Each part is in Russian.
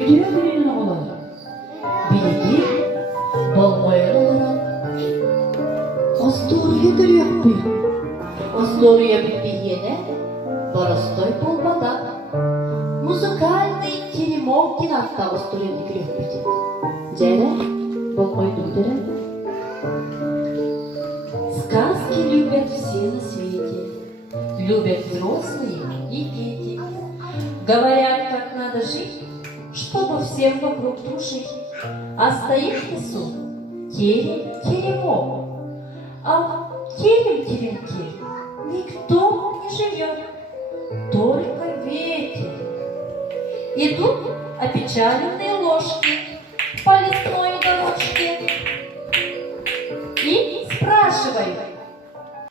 Bilen oğlan. Bilgi, bolmayan olarak. Astoriye dönüyor bu. Astoriye bildiğine, простой полбода. Музыкальный теремок кинатта Асторияны кіреппеді. Жәрі, болмайды өдірі. Сказки любят все на свете. Любят взрослые и дети. Говорят, как надо жить, чтобы всем вокруг дружить. А стоит в лесу терем-теремок. А в терем-теремке никто не живет, только ветер. Идут опечаленные ложки по лесной дорожке и спрашивают.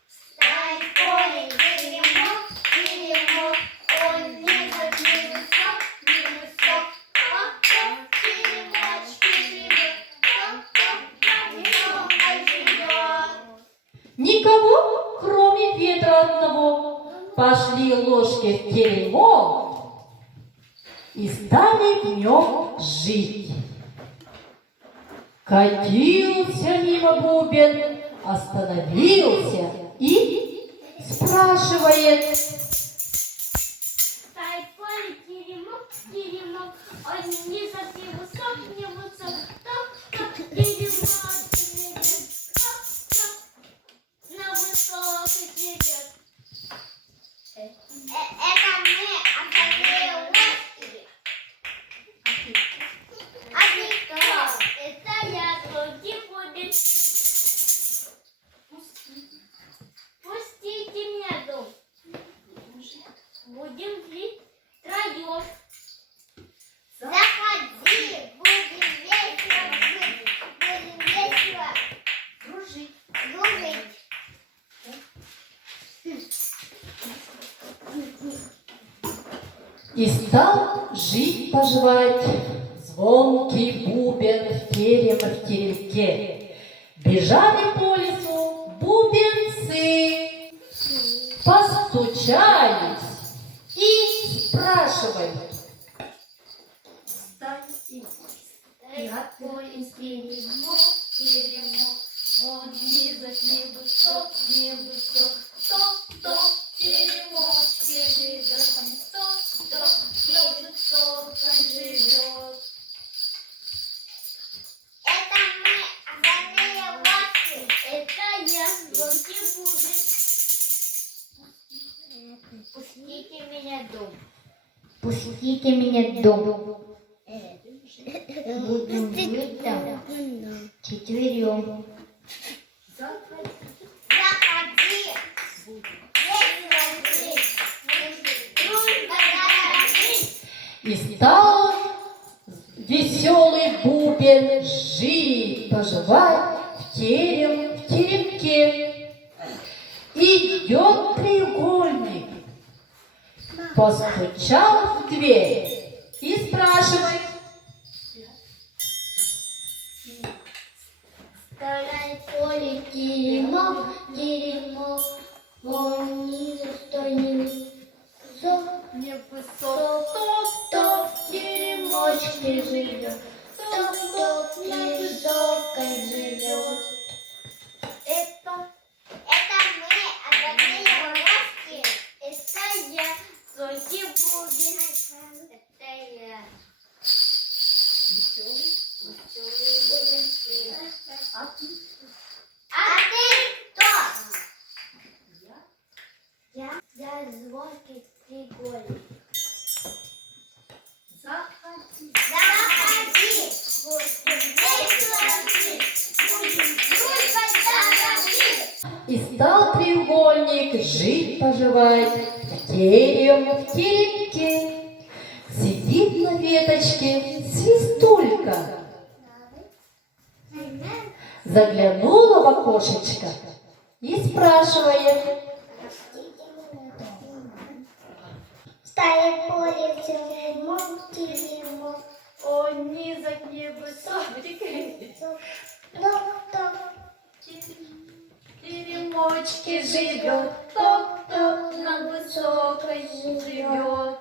Стоит в поле теремок, теремок, он не высок, не высок. Топ-топ, теремочки живет, топ-топ, на живет. Никого, кроме ветра одного, пошли ложки в теремок и стали в нем жить. Катился мимо бубен, остановился и спрашивает. Стоит в поле теремок, теремок, он не высок, не высок. Топ-топ, теремочки живет, топ-топ, на высокой живет. Это мы остальные ложки. А ты кто? Это я, Клоди Бубин. Пустите меня в дом. Будем жить втроем. Заходи, будем весело жить. Будем весело дружить. И стал жить, поживать звонкий бубен в терем и в теремке. Бежали по лесу бубенцы, постучались и спрашивают. Стоит поле теремок, теремок, он низок, не высок, не высок. Топ-топ, теремочки живет, топ-топ, не высоко живет. Это мы, остальные ложки. Это я, звонкий бубен. Пустите меня в дом. Пустите меня в дом. Будем жить там четверем. Заходи. И стал веселый бубен жить, поживать в теремке. Идет треугольник, постучал в дверь и спрашивает. Стоит в поле теремок, теремок, он ни за что не высок, не высок. Топ-топ, теремочки живет, топ-топ, невысоко живет. Это мы, остальные ложки. Это я, Клоди Бубин. Это я. Веселый бубенцы. А ты кто? Я звонкий треугольник. Заходи. Будем весело жить. Будем дружба дорожить. И стал треугольник жить, поживать в теремке. Сидит на веточке свистулька. Заглянула в окошечко и спрашивает. Стоит поле теремок, теремок, он низок, не высок. Топ-топ, Теремочки живет, топ-топ, на высокой живет.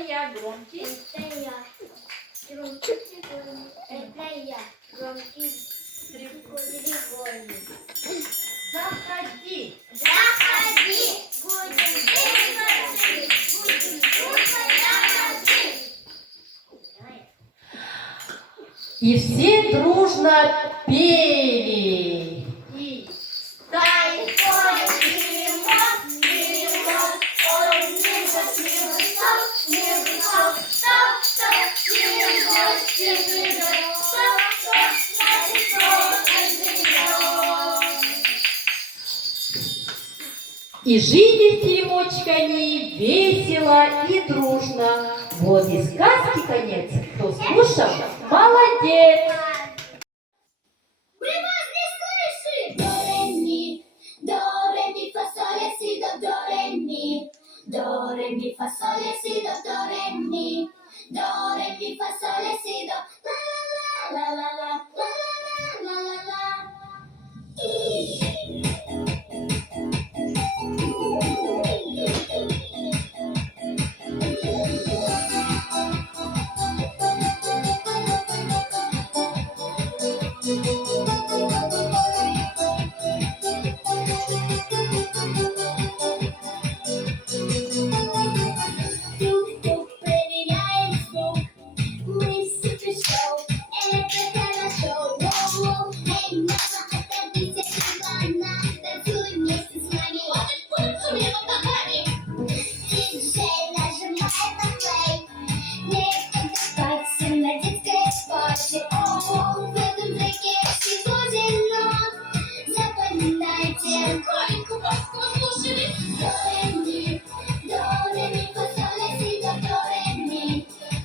я громкий. Это я. Громкий треугольник. Это я. Громкий треугольник. Заходи. Заходи. Будем заходить. Будем заходить. И все дружно пели. И стай, ой, мимо, мимо, ой, мимо, мимо, стоп, мимо, стоп, стоп, стоп, мимо, мимо, стоп, стоп, значит, И жили теремочка они весело и дружно. Вот и сказки конец. Кто слушал, молодец. Мы вас не слышим! До, ре, ми, фа, соль, ля, си, до, ре, ми. До, ре, ми, фа, соль, ля, си, до, ре, ми. До, ре, ми, фа, соль, ля, си, до, ла, ла, ла, ла, ла, ла, ла, ла, ла, ла. Тук-тук, проверяем звук. Мы супершоу, это хорошо. Воу-воу, эй, мама, оторвись от дивана. Танцуй вместе с нами. Танцуем ногами. Диджей нажимает на плей. Не отдавайся на детской почве. Оу, в этом треке всего зерно. Запоминайте. Маленькую баску послушали. До, ре, ми, фа, соль, ля, си, до, ре, ми.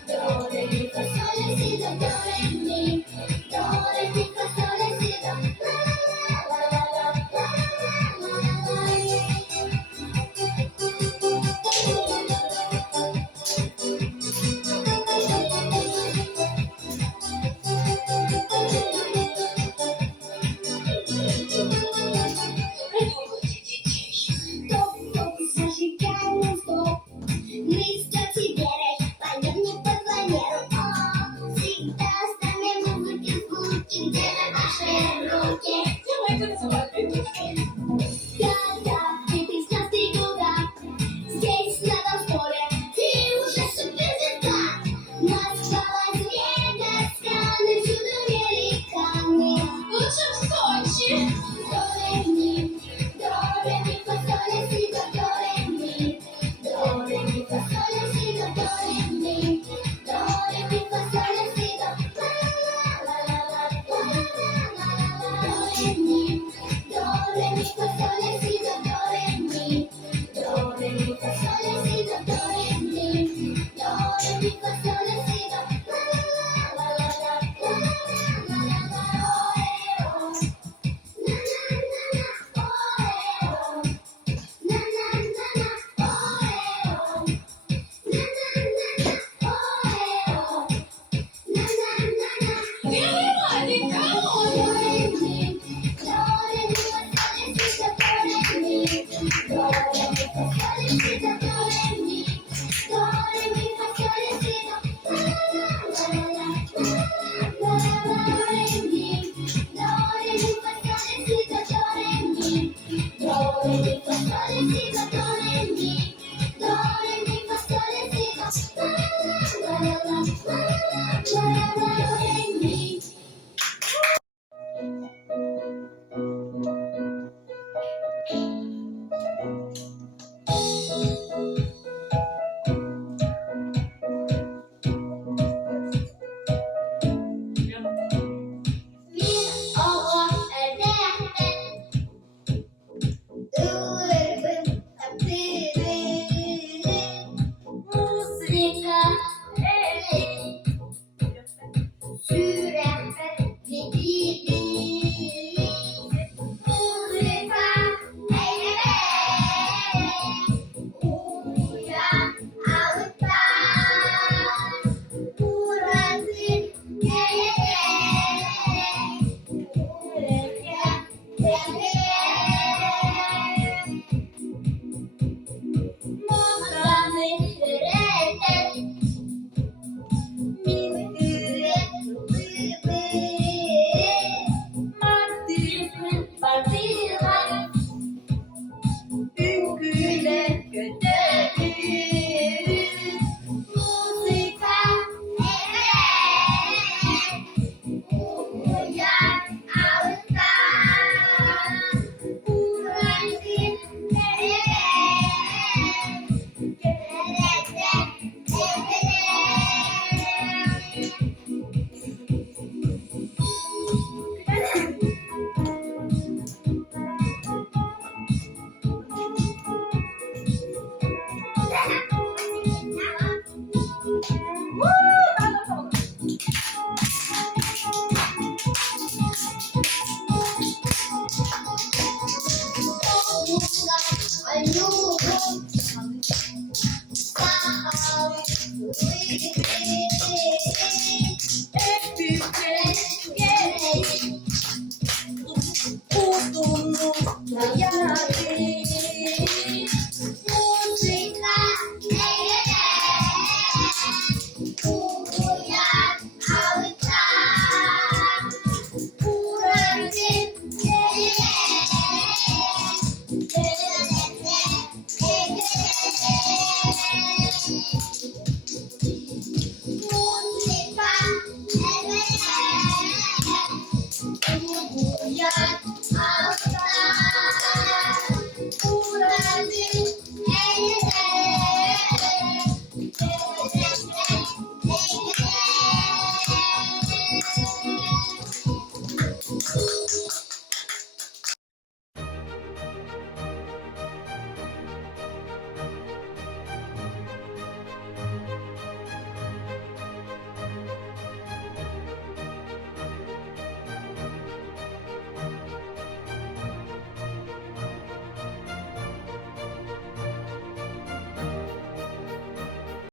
До, ре, ми, фа, соль, ля, си, до, ре, ми. До, ре, ми, фа, соль, ля, си, до, ла, ла, ла, ла, ла, ла, ла, ла, ла, Топ-топ, зажигаем стоп. Мы с тетей Верой поем не по планеру. О, всегда ставим музыки звуки, где на наши руки. Да-да, ты прекрасный года. Здесь на танцполе ты уже суперзвезда. Москва, Лас-Вегас, Канны, всюду великаны. Лучше в Сочи. До, ре, ми, фа, соль, ля, си, до, ре, ми. До, ре, ми, фа, соль, ля, си, до, ре, ми. До, ре, ми, фа, соль, ля, си, до, ла, ла, ла, ла, ла, ла, ла, ла, ла. До, ре, ми, фа, соль, ля, си, до, ре, ми. До, ре, ми, фа, соль, ля, си, до, ре, ми. До, ре, ми, фа, соль, ля, си, до, ла, ла, ла, ла, ла, ла, ла, ла, ла, ла. Моя музыка, Hey,